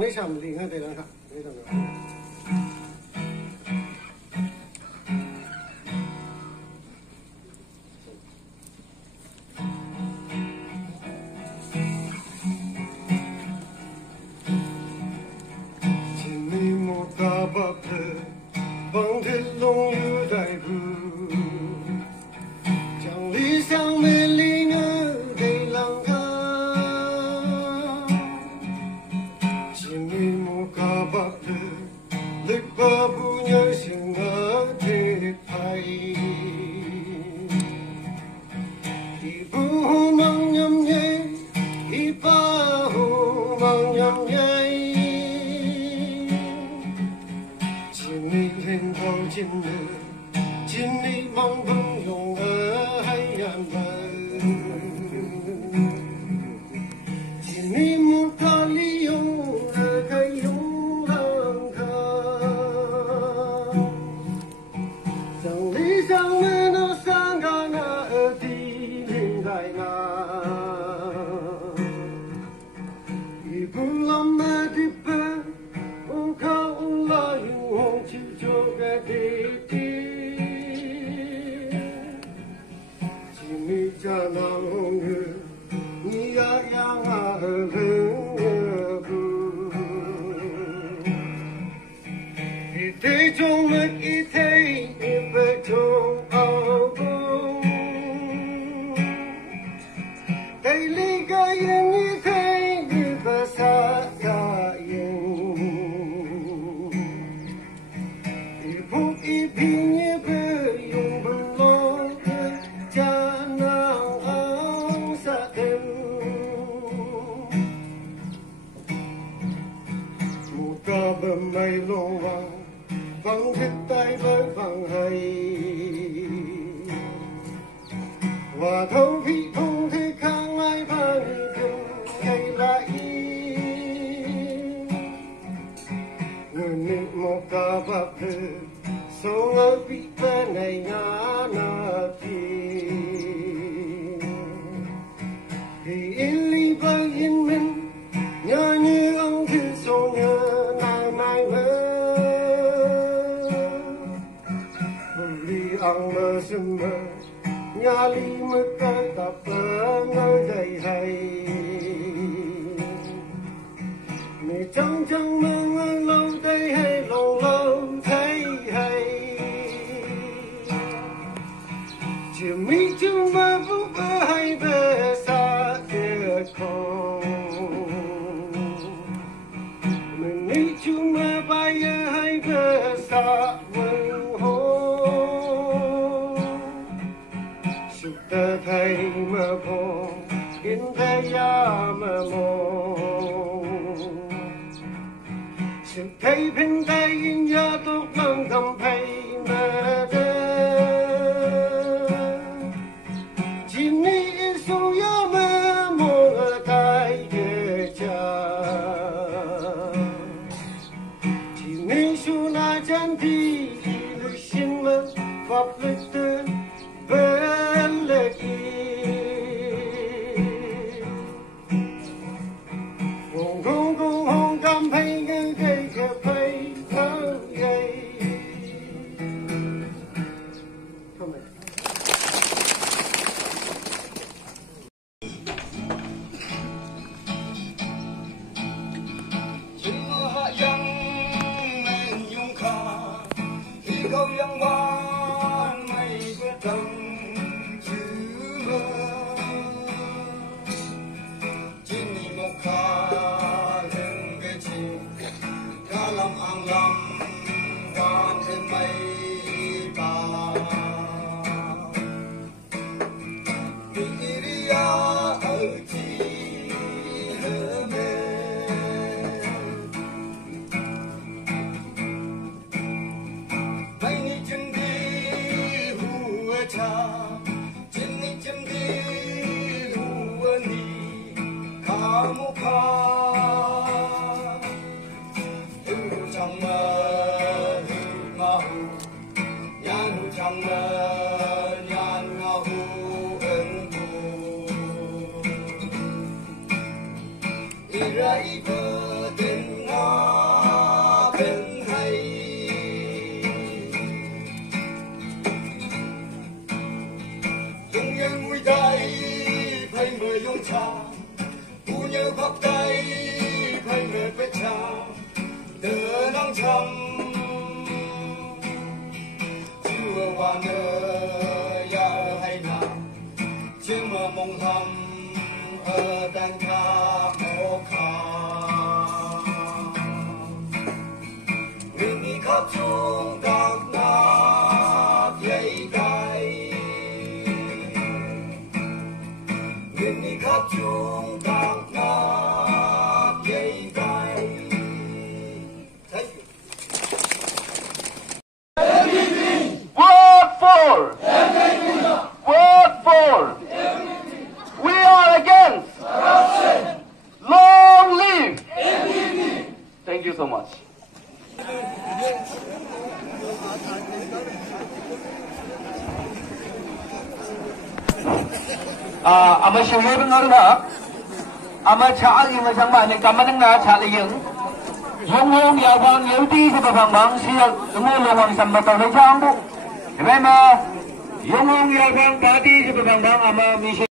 ไม่ทำลิงให้ไปแล้วครับไม่ทำแล้วที่มีหมดตาบับเลยบางทีลงอยู่ได้บูจัง理想美丽的的浪花ที่มีหมดตาบับเลยลึกกว่าผู้ใหญ่สิ่งนั้นที่ไทยที่ผู้มังยำใหญ่ที่ป้าหูมังยำใหญ่ที่มีเรื่องของจริงเลยที่มีมองบังยงให้ยันไปที่มีมุขลิยงใครยงลังคาจัง理想们都上个那地灵在那一部浪漫的本我靠了永恒去做个弟弟ที่มีจานางเงือนี่ยายังอาเรื่องบูที่เธอจงไม่คิดเธอไปจงเอาบุแต่ลีกายังนี่เธอที่ภาษากายังที่พวกอีพีนี้เพื่อยงบนโลกจานางอังสะเอ็มมุกาบะไม่ลงวังฟังทิศใต้ไปฟังให้ว่าเท่าพี่คงที่ข้างไว้พันถึงใครละอีเงินนิมกาบับเธอส่งเอาพี่ไปในงานนาทีที่อินลีไปอินมันงานนี้อังที่ส่งเงินนายไม่เมื่อลีอังมาเสมองาลีมือกันตับเปิดเงาใจให้ไม่จังจังมึงเราได้ให้ลงเราให้จะมีจุดมาบุกให้เบสาเกิดของมันมีจุดมาไปให้เบสาวันโฮสุดแต่ไทยมาพอกินแต่ยามามองสุดไทยเป็นไทยยินยาตกลังกำแพงมาเดินที่นี่สุยามามองไทยเกิดจากที่นี่สุนาจันทีลุชินมาฟับลึกเดินเบลเล็กงงงงงกำแพงเกิดเกิดไปเท่าใหญ่ทำไม情和ยังไม่ยุ่งขาที่เขายังหวานไม่เบื่อทั้งชื่อจินนี่มุขขาถึงกะจิกะลำอังลำหวานถึงไม่ตาวิริยะที่เธอเมไม่มีจึงดี thầm chưa qua nơi ya hay nào chưa mơ mộng thầm ở đằng xa khổ khăn người đi khắp chung các nát dây gai người đi khắp chung các nát dây gai. Word for! Word for! We are against corruption. Long live! Thank you so much. Ama syuhir ngarna, ama chaal yung isang mani kamanang na chali yung hong yawang yauti sa babang siya tumulong sa matawag sa ambo. Diba ma? Yung yawang pati sa babang ama misi